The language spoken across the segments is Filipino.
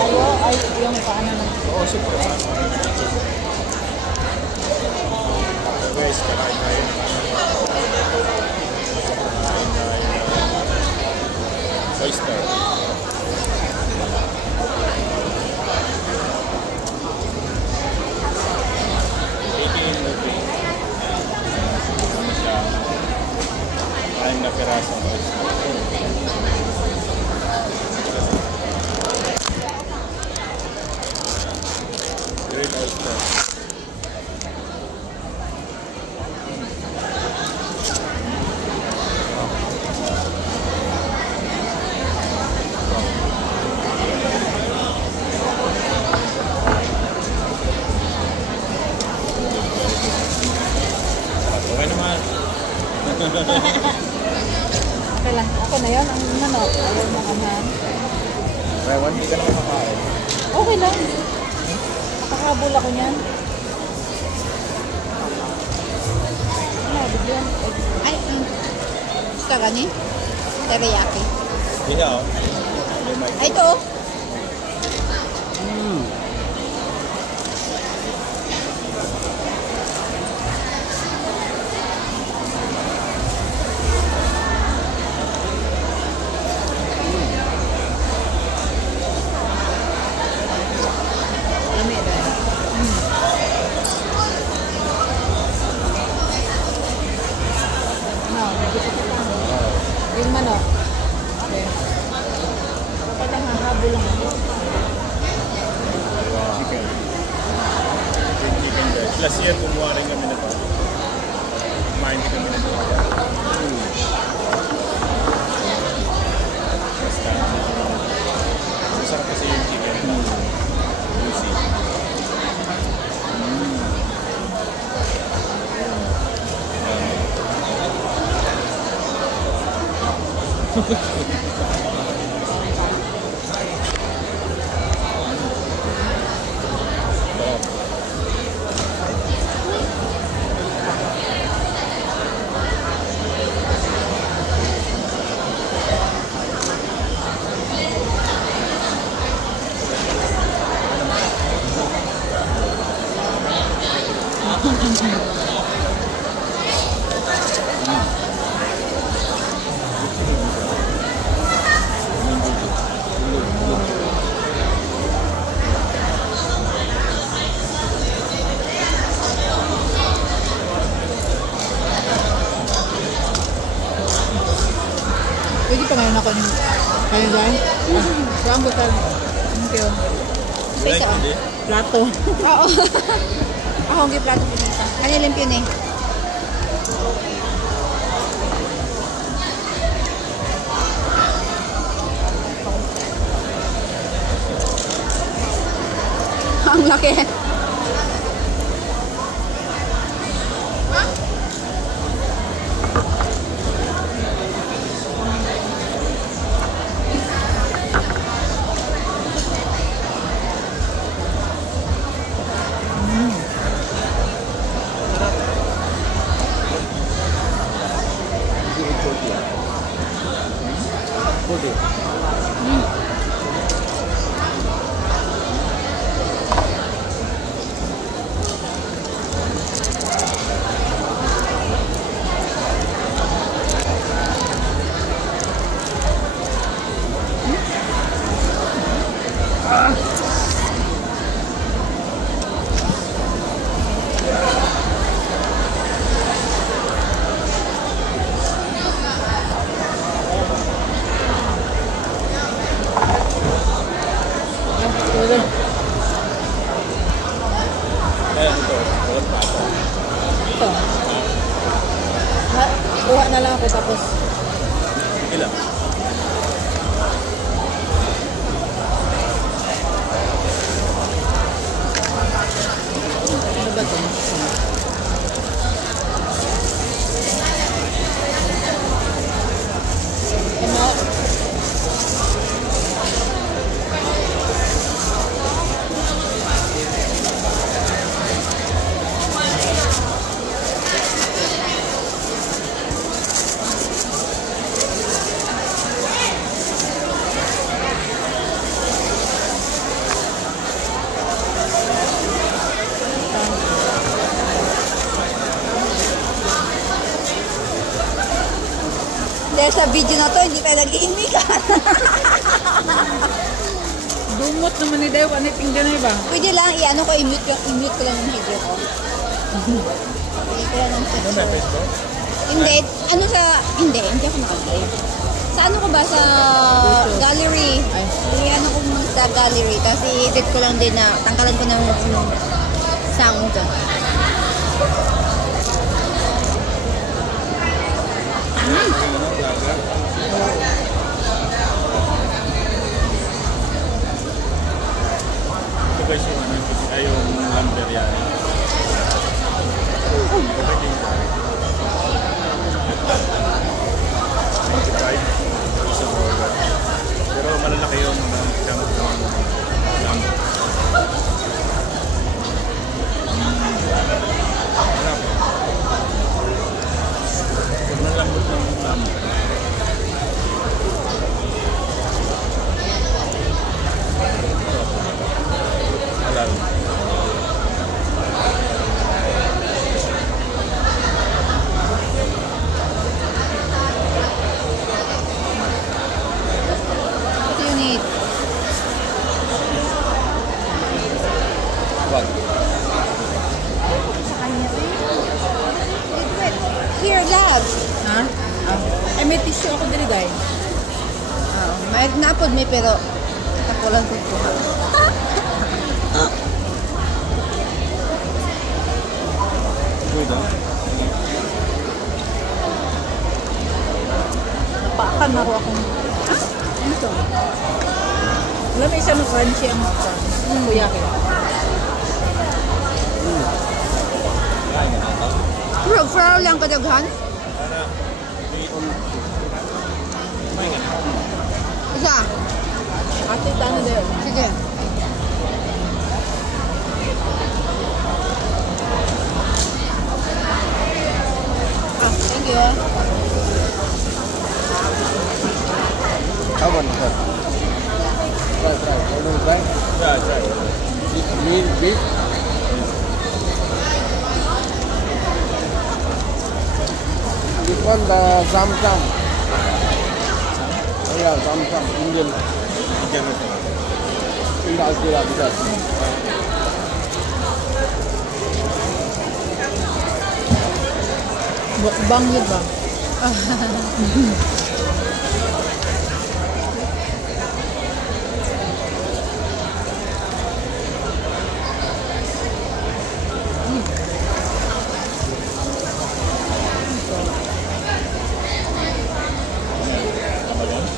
Tayo ay yung paano ng... Oo, super. Guys, kakain tayo ng oyster. Kain na pirasong oyster. Grilled oyster. Okay naman. Okay lang. Ako na yun. Ang manok. Ayaw mo kaman. Rewan, hindi ka naman makain. Okay lang. Makakabul ako niyan. Ano, bigyan. Ay, gusto ka ni? Teriyaki. Hindi ako. Ay, ito oh. Yung manok. Okay. Kapag nanghahabol lang ako. Chicken. Chicken breast. Last year, kumuha rin kami na ito. Kumain din kami na ito. Basta. Masarap kasi yung chicken. Juicy. Pwede pa ngayon ako ng... Kaya dyan? Saan ko tayo? Thank you. Say ka. Plato. Oo. Ako ang plato pinita. Ano yung limpyo ni? Ang laki. sa video na to, hindi tayo nag-iimikan. Dumot naman ni Dayo, ano yung pinggan na iba? Pwede lang, i-ano ko, i-mute ko lang yung video ko. I-mute ko lang ng Ano may Facebook? Hindi, ano sa, hindi ako nakalive. Sa ano ko ba, sa gallery. Ay. I-ano ko muna sa gallery, tapos i-edit ko lang din na, tangkalan ko ng sound. Ito guys yung ano, ay yung lumber yan. Pwede yung 25 isang order. Pero malalaki yun ng isang lumber. Harap. Sobrang lambot ng lumber. Halal. Ito yung need. Wag. Here, love. Ha? Ay, may tissue ako dali, Day. May napod may pero ako lang kukuha. Good ah. Napaakan ako akong... Ano to? Wala may isa na crunchy ang mukha. Kuya ko. Pero for lang kadaghan. Isa. Ate, tano Dayo? Sige. Thank you. How about that? Try. Want to try? Try. Beef. This one, the Zamzam. Oh yeah, Zamzam, Indian. Bigyan mo ito. Inda Alkira, because. Mukbang yun ba?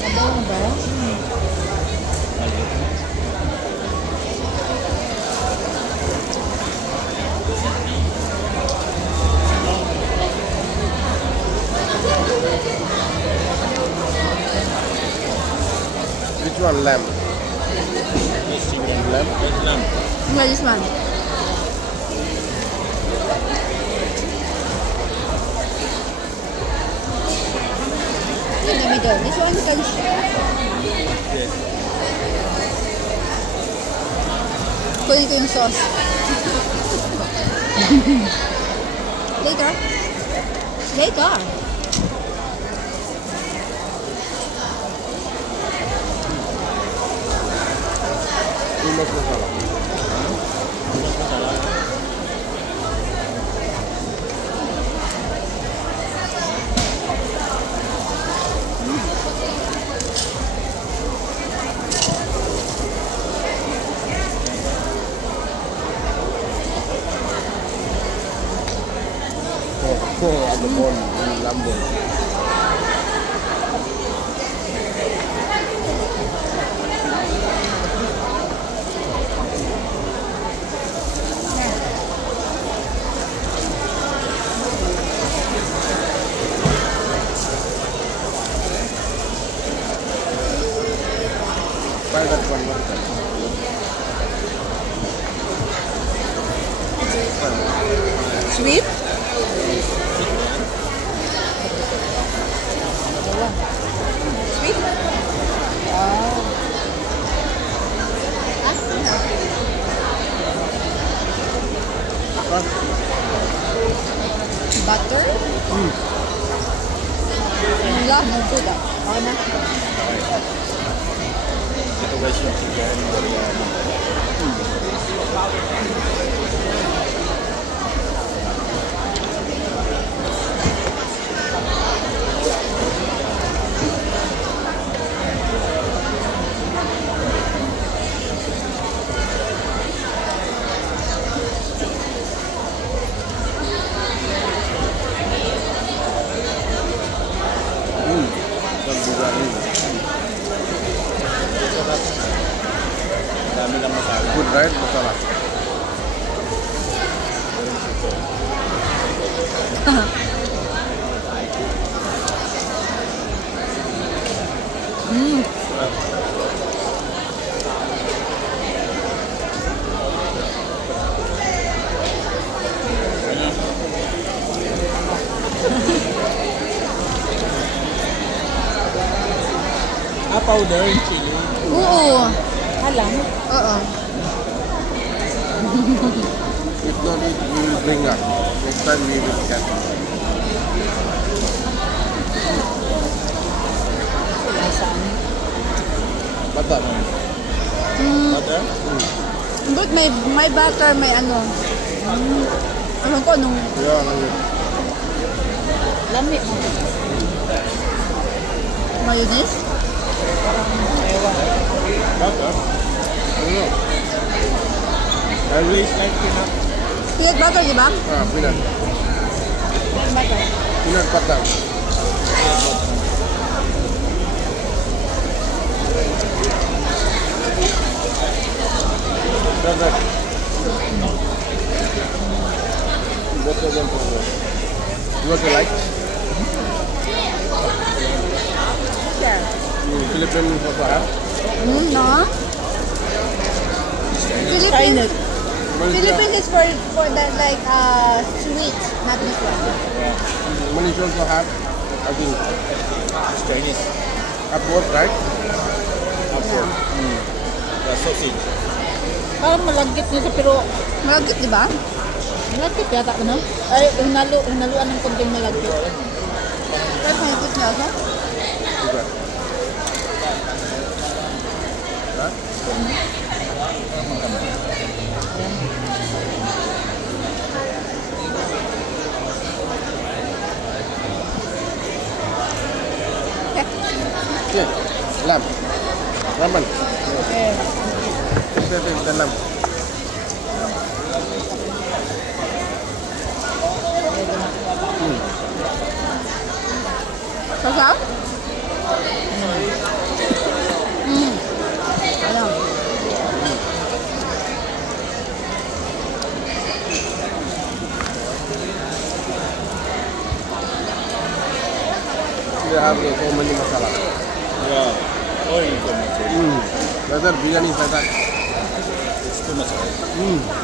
Mabaw ba? Which one, lamb? Lamb? Lamb. Nga, this one. In the middle. This one you can share. Yes. Kunin ko yung sauce. Later. Later. Too much masala. At the bone, lamb bone. Try that one more time. Sweet? Sweet? Butter. Mula. No good ah. Okay na. Ito guys yung chicken biryani. Dami lang masala. Good, right? Masala. Powder yung chili. Oo. Alam. Oo. If not, we will bring up. Next time we will get. Butter. Butter? But may butter, may ano. Alam ko nung Yeah, like it. Lami mo. mayonnaise. Butter? I don't know. I really like peanut. Peanut butter, di ba? Ah, peanut. Butter. Peanut butter. That's right. Both of them for you. You also like? Yeah. Philippines also have? No. Chinese. Philippines is for the like sweet, not this one. Malaysia also have? I think. It's Chinese. Have both, right? Apple. The sausage. Parang malagkit niya sa pero Malagkit, di ba? malagkit yata ko no? Ay, hinaluan ng konting malagkit. Pero malagkit niya ako. Good. Huh? Yeah, lamb. Ramen. Eh, The lamb. Sasap? Ano? They have so many masala. Yeah. Oil too much. Whether biryani is like that. It's too much oil.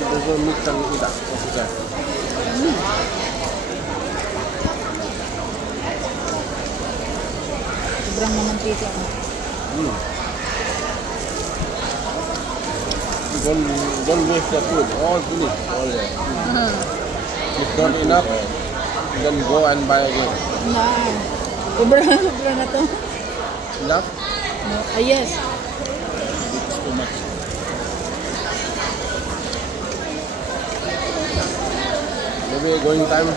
There's no mix and eat that. What's that? sobrang mamantika. Don't waste the food. All finished. All there. If not enough, then go and buy again. Na. Sobra na to. Enough? No. Ah, yes. It's too much. Maybe going time,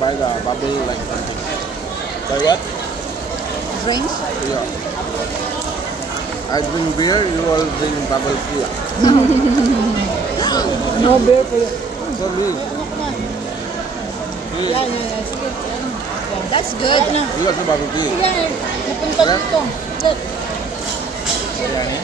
buy the bubble like something. By what? Drinks? Yeah. I drink beer, you all drink bubble tea. No beer for you. For me, Yan. Sige. Yan. That's good. Yan na. you also bubble tea. Yan. Napunta dito. Good. Biryani?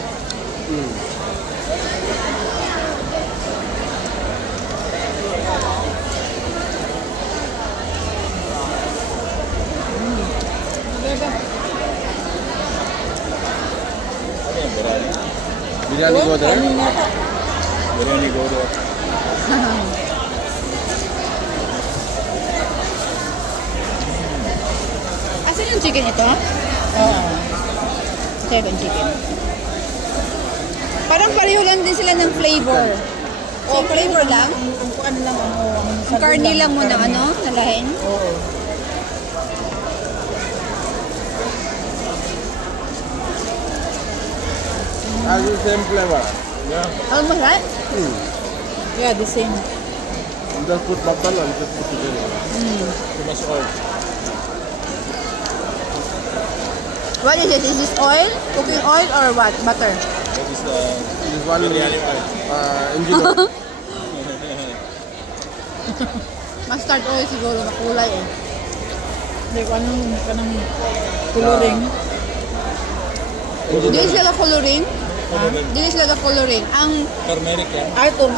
Ano yung biryani? Biryani go there. Kanin yata. Biryani go there. Asan yung chicken ito? Oo. 7 chicken. Parang pareho lang din sila ng flavor. O, flavor lang? Kung ano lang, Ang carne lang mo na ano, nalahin? Oo. The same flavor. Yeah. Almost right? Yeah, the same. Just put butter and just put it in. Too much oil. What is it? Is this oil? Cooking oil or what? Butter? That is the This one biryani oil. engine oil. Mustard oil siguro, makulay eh. Hindi ko anong coloring. Dili sila coloring? Coloring. Dili sila coloring. Ang Turmeric yan.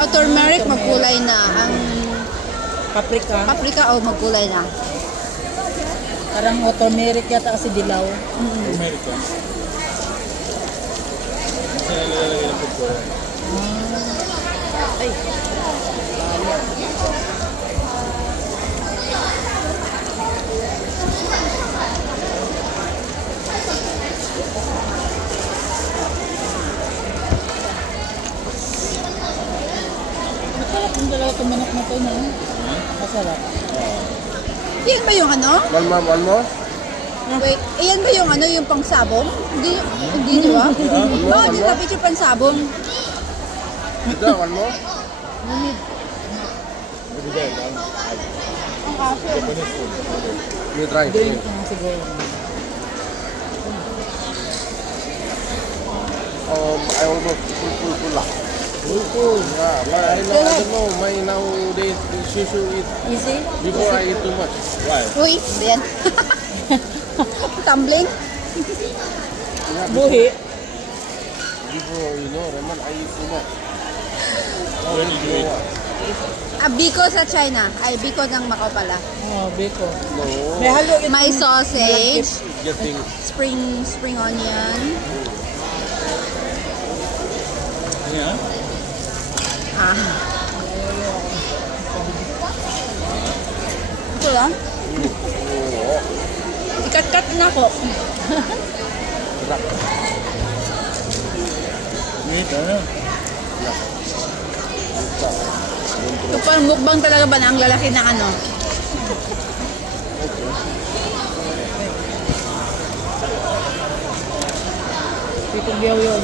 turmeric magkulay na. Ang Paprika. paprika o magkulay na. Parang turmeric yata kasi dilaw. Turmeric yan. Kasi nilalagay ng food color. Ay. Masarap yung dalawa itong manok na ito, no? Masarap. Yan ba yung ano? One more. Wait, iyan ba yung ano, yung pangsabong? Hindi di ba? Bakit di sabi siya pangsabong? Ito, one more. Maybe there. Ang aso. Japanese food. You try. Drink lang siguro. I almost full lah. Yeah, but I don't know. My nowadays she should eat. Easy? Before I eat too much. Why? Uy, yan. Tumbling? Yeah, Buhi. before Raman, I eat too much. When did you eat? Biko sa China. Ay, Biko ng Macau pala. Oh, biko. No. May halo ito. May sausage, Getting spring onion. Yeah. Ito lang. Ikat-kat na ko. Meat, ano? Ito parang mukbang talaga ba na ang lalaki ng ano? Pitong biyaw yun.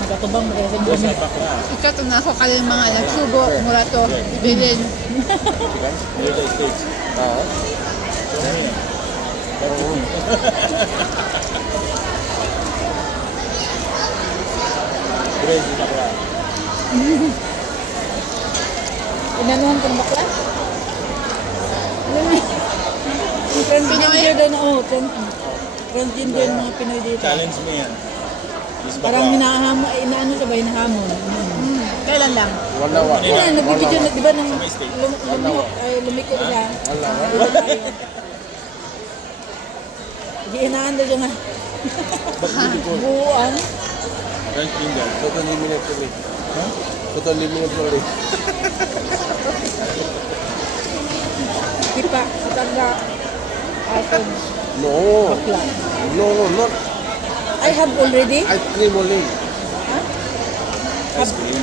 Nagkatubang, magkasang Doon bumi. sa bakla. Ikat na ako kaling mga nagsugo, mula to, bilin. United States. Sorry. Crazy bakla. Inanuhan kang bakla? Transgender doon, oo. Transgender mga Pinoy dito. Challenge me yan. This Parang bakla. inaano sa ba, hinahamon. Kailan lang? one hour. Yan, nagbibidyo na, di ba, nung Sa may state. lumiko siya. One hour. Dito tayo. Gihinaan daw siya nga. Buuan. French finger. Totally minutes only. Totally minutes only. Tipa, katanda. Aton. No. Bakla. No, not I have already ice cream only. Ice cream.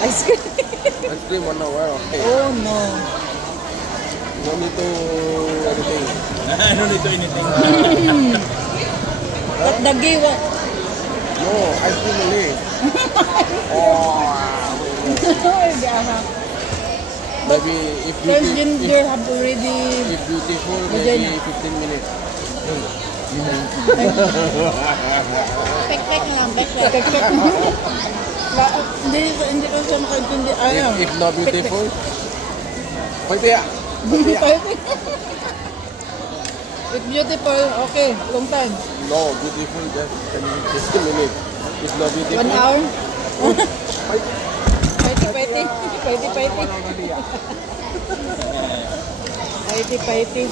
ice cream. Ice cream 1 hour. Okay. Oh no. No need to anything. I don't need to anything. At dagi wa. No, ice cream only. Oh. Maybe if Transgender have already. if beautiful, Vagina. maybe 15 minutes. Pek-pek na lang, pek-pek. Hindi ko siya makaintindi. Ano? If not beautiful, pwede ya. If beautiful, okay, long time. No, beautiful just 15 minutes. If not beautiful, 1 hour. pwede. Paiti.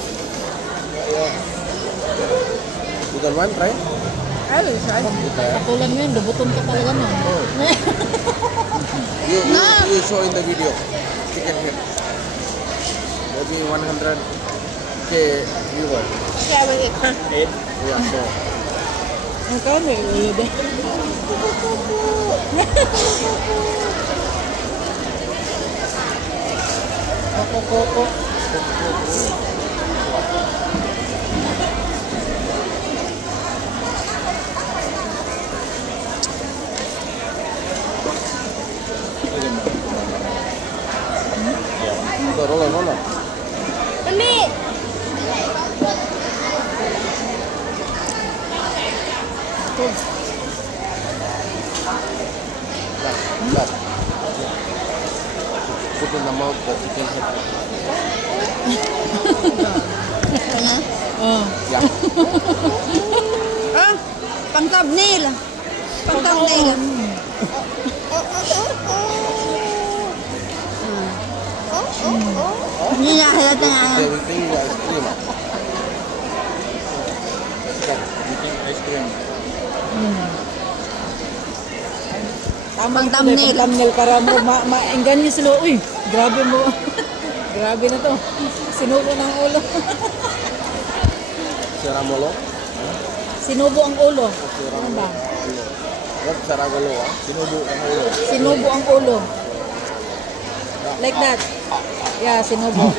Bukan one, try. I will try. Patulan mo yun, lubuton ka talaga nun. You saw in the video. Chicken head. Maybe 100K viewer. I will eat. Eight. Yeah, so. Ang kami, ulo din. Koko. Roll. Mami! That. Put in the mouth the chicken head. Kanya? Oh. Yeah. Ah! Pang thumbnail. Pang thumbnail. Hindi niya halata nga. They will bring the ice cream. Chicken. Eating ice cream. Tamang thumbnail. thumbnail para mo mainggan niyo sila. Uy, grabe mo. Grabe na to. Sinubo ng ulo. Saramolo. Sinubo ang ulo. Ano ba? What saramolo? Sinubo ang ulo. Sinubo ang ulo. Like that. Yeah, sinubo.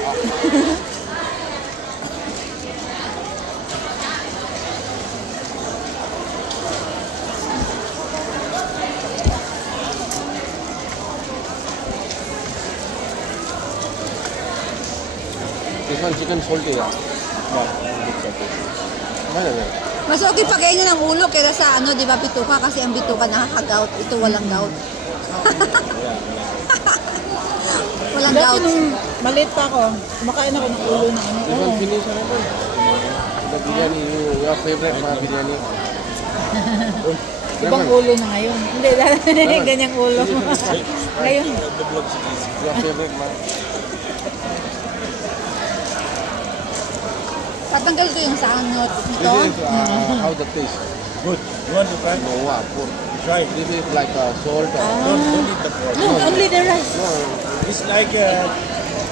This one chicken salty. Yeah. Mas okay pakainin ng ulo kaysa sa ano, di ba, bituka? Kasi ang bituka nakaka-gout. Ito walang gout. Walang Dati gout. nung maliit pa ako, kumakain ako ng ulo ng ano. This one finish already. The biryani, your favorite biryani. Ibang ulo na ngayon. Hindi, ganyang ulo. Ngayon. Your favorite man. Tatanggal ko yung sangot nito. This is how the taste. Good. You want to try? No, pork. Try. This is like salt. Don't eat the pork. No, only the rice. No, It's like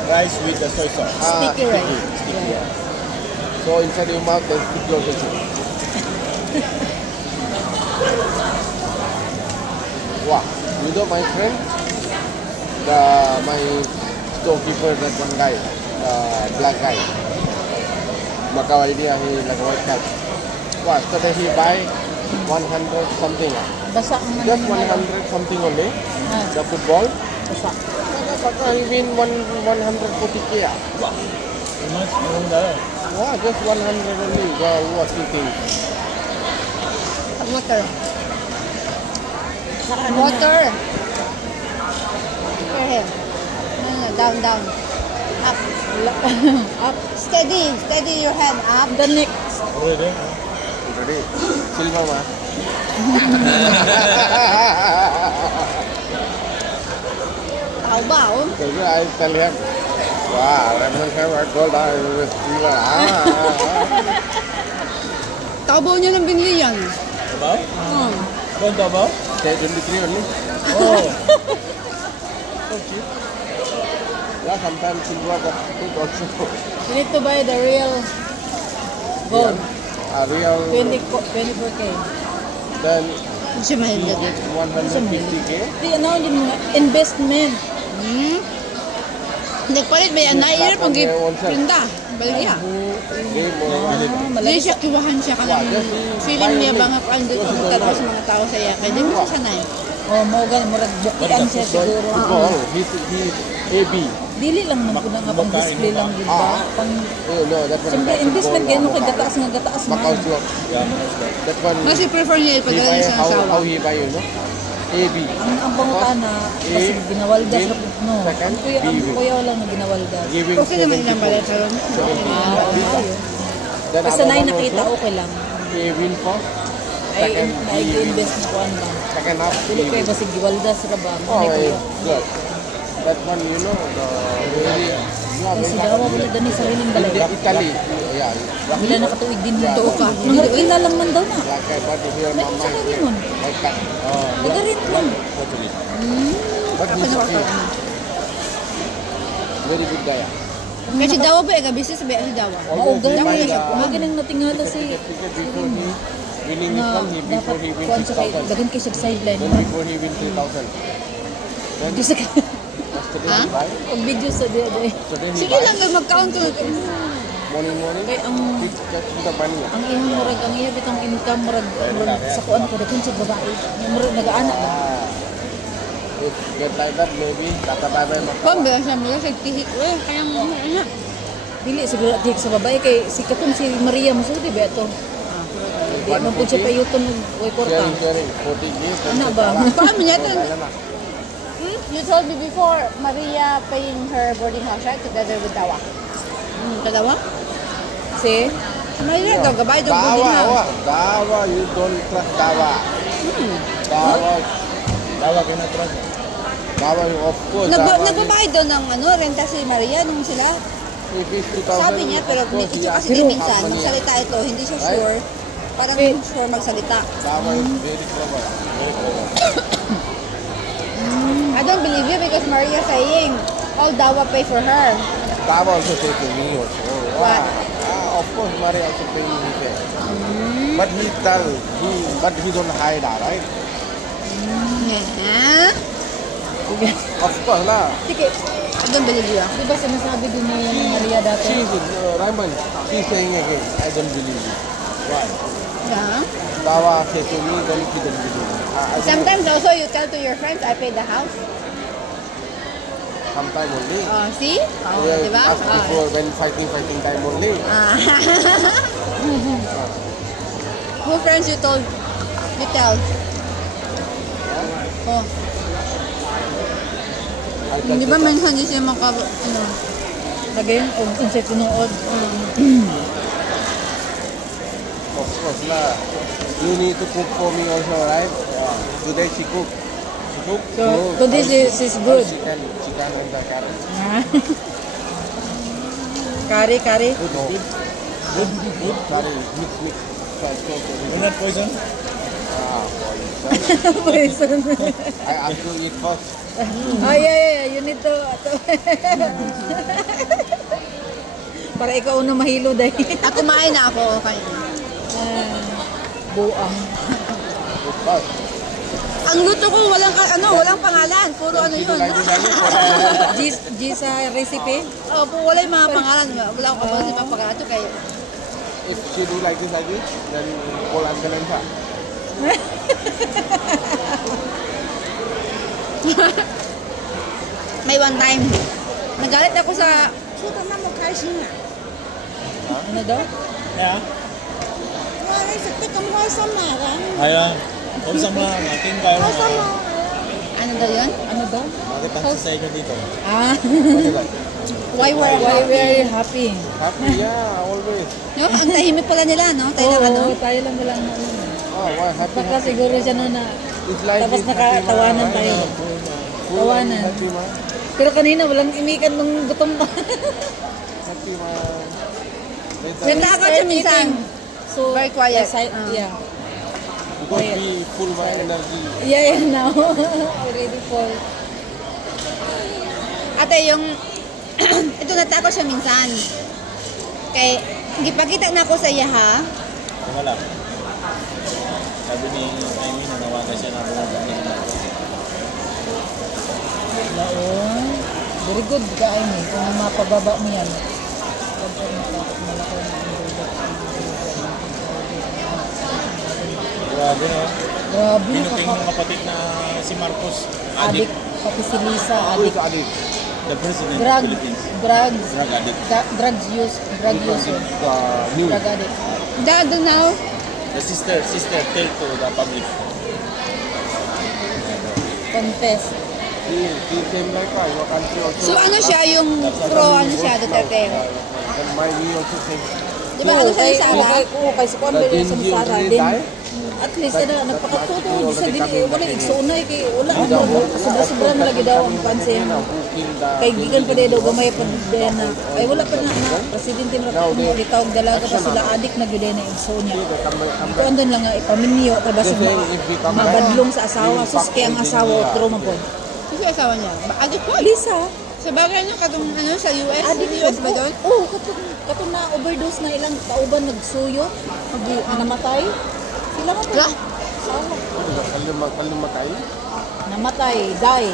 rice with the soy sauce. Sticky rice. sticky. So inside your mouth, then stick your taste. Wow, you know my friend, my storekeeper, that one guy, black guy. Macau idea, he like white hat. Wow, yesterday he buy 100 something. Basa ang Just 100 something only. The football. Basa. He win 140k. How much? Wow, just 100 only. Wow, what you think? Water. Ano Water. Here. No, down. Up. Up. Steady your hand. Up. The neck. Already? Ready? Silver ma. Tao ba, oh? So I tell him, wow, Raymond have a gold with silver. Tao niya ng binili yan. About? Don't about? Say 23 only. Oh. Yeah, sometimes silver but good also. You need to buy the real gold. A real, 24K. then Hindi siya you mahal get 150k. Di, ano, din mo, investment. Nagpalit ba yan? Naiirap ang pinda. Baligya. Game or Hindi Malaki siya kiwahan siya ka ng feeling niya ba nga kung andun pumunta sa mga tao sa yakay. Hindi mo siya sanay. Oh, maugan, murag bukian siya siguro. football, he's AB. Dili lang man kuna nga pang display lang gud ba? Pang Oh no, that one. siyempre investment kay no kay gataas nga gataas Macau man. slot. That one. Mas i-prefer niya He ipadala buy niya sa how asawa. he buy, you know? AB. Ang pangutana kasi ginawaldas na pud no. Second, Ang BV. kuya lang na ginawaldas. Giving Kasi naman ilang balat sa ron. Then Basta other na one nakita also, okay lang. he win for Ay second na-invest na kuan ba. second half. Dili kay basig giwaldas ra ba? Oh, May kuya. good. That one, you know, the very, Kasi daw wala dani sa riling balay. Italy. Yeah. Wala nakatuig din Yeah. dito ka. Mga ina lang man daw na. Like I bought here, May mama. isa ka rin nun. Like that. Magarit lang. But he's okay. Very good guy. Kasi dawa ba, business ba si dawa? Oo, Always he gani. buy Mga the ganang natingala si ticket before he winning this one, before he win 6,000. Dagan kay siya sideline. Then before he win 3,000. Then Diyos ka. yesterday he buy. Ang video sa dia. Yesterday he Sige buy. lang, mag-count ko. Morning. Kay ang He catch the money. ang iyang murag ang iya bitong income murag sa kuan ko dagan sa babae. Murag nag-anak ba. If get like that, maybe kata bye-bye Kung makawa. ba siya mo sa tihik, kaya mo ano. Dili siguro dik sa babae kay si katong si Maria Masudi ba to. Di man pud siya payuton way kwarta. Sharing 40 years. Ana ba? Paano niya ito? Wala na. You told me before, Maria paying her boarding house, right? Together with Dawa. Kadawa? Si Maria, gagabay doon boarding house. Dawa, you don't trust Dawa. Dawa, Dawa ka na trust. Dawa, of course. Dawa, Nagbabayad doon ng renta si Maria nung sila. if it's 2,000, Sabi niya, pero of course, he ito has kasi to minsan, have money. magsalita ito, hindi siya Right? sure. Parang sure magsalita. Dawa is very clever. Very clever. I don't believe you because Maria saying, all Dawa pay for her. Dawa also say to me also. What? Of course, Maria also paying his share. But but he don't hide, right? Yeah. Of course, lah. Sige, I don't believe you. di ba sinasabi din ni Maria dati? She's Raymond. She's saying again, I don't believe you. Why? Yeah. Dawa say to me, then he don't believe you. I don't- Sometimes also you tell to your friends, I pay the house. Sometime only. See? Yeah, Diba? ask before when fighting time only. Who friends you told? You tell. Oh. I tell Di ba you, minsan hindi siya Lagay og unsay tinuod. of course lah. You need to cook for me also, right? Today she cook. She cook. So today is good. Chicken and the curry. Kari. Good. Curry mix. You're not poison? Poison. I ask you eat first. Yeah. You need to para ikaw na mahilo dahil. Kumain na ako. Okay. Buang. Eat first. Ang luto ko walang pangalan. Puro ano yun. G sa recipe. Opo, wala yung mga pangalan. Wala akong kapalit yung mga pangalan. Ito kayo. If she do like this, then call ambulance. May one time, nagalit ako sa... Suka na mo kasi nga. Ano daw? Yeah. Wala sa tika mo sa marang. Ayan. Kung sa mga natin tayo mga Ano daw yun? Ano daw? makipag-sasay ka dito. Why we're Why very happy. Happy, yeah, always. No? Ang tahimik pala nila, no? Tayo lang ano? Tayo lang walang Oh, why happy? baka siguro siya na It's like tapos this, nakatawanan tayo. Full Tawanan. Happy man. Pero kanina walang imikan ng gutom pa. Happy man. Nagtakot siya minsan. So, Very quiet. Yeah. Because we full my energy. Yeah, now. Already full. Ate, yung... ito natakot siya minsan. Kay... Gipakita na ako sa iya, ha? Wala. Sabi ni Amy na nawaga siya na bumaga niya. Very good ka, Amy. Kung mapababa mo yan. Grabe no. Grabe. Binuking ng kapatid na si Marcos. Adik. Addict. Pati si Lisa, Who is adik. addict? The president of the Drugs. Philippines. Drugs. Drug addict. Drugs use. Drug user. New. Drug addict. Dad, now? The sister tell to the public. Confess. He came like your country also. So, ano siya yung pro, ano siya, Duterte? And my we also think. Di ba, ano siya yung Sara? Oo, kay si Kwan The Belen sa Genji Sara already din. died. At least na nagpakatuto sa dili wala igsoonay kay wala sobra na lagi daw ang pansin. Kay gikan pa daw gamay pa din na ay wala pa na presidente mo mo litawag dalaga pa sila adik na gyud na igsoon niya. Ito andon lang nga ipaminyo tabas mabadlong sa asawa sus kay ang asawa otro man pod. Kasi asawa niya. Adik po. Lisa, Sa bagay niya, katong ano, sa US? adik Sa US ba doon? Oh, katong na overdose na ilang kauban nagsuyo, namatay. Sila mo Wala. Kalau makai. namatay, die.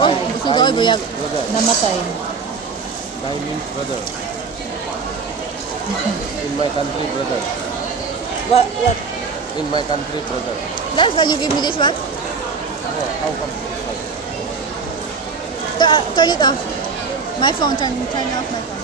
Oh, gusto daw ay bayag. Brother. Namatay. Die means brother. In my country, brother. What? In my country, brother. Last time you give me this one? Oh, how come? Turn it off. My phone, turn off my phone.